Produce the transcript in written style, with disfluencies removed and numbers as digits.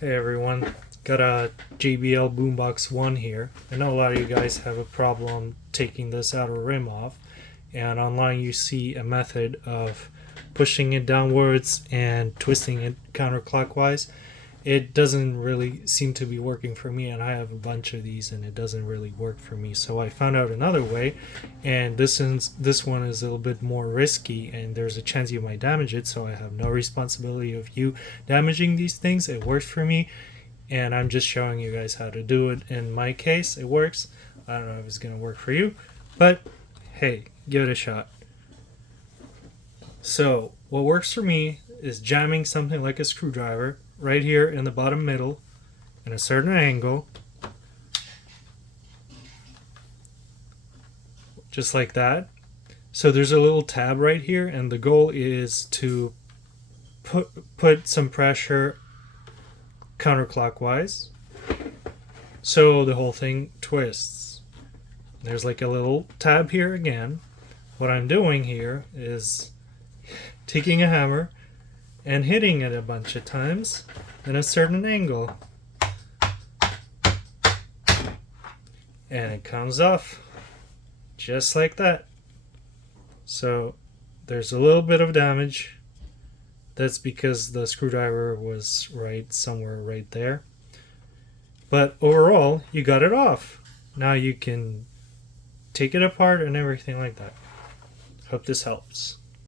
Hey everyone, got a JBL Boombox 1 here. I know a lot of you guys have a problem taking this outer rim off, and online you see a method of pushing it downwards and twisting it counterclockwise. It doesn't really seem to be working for me, and I have a bunch of these and it doesn't really work for me. So I found out another way, and this one is a little bit more risky and there's a chance you might damage it, so I have no responsibility of you damaging these things. It works for me, and I'm just showing you guys how to do it. In my case, it works. I don't know if it's going to work for you, but hey, give it a shot. So what works for me is jamming something like a screwdriver right here in the bottom middle in a certain angle, just like that. So there's a little tab right here, and the goal is to put some pressure counterclockwise so the whole thing twists. There's like a little tab here again. What I'm doing here is taking a hammer and hitting it a bunch of times in a certain angle, and it comes off just like that. So there's a little bit of damage. That's because the screwdriver was right somewhere right there, but overall you got it off. Now you can take it apart and everything like that. Hope this helps.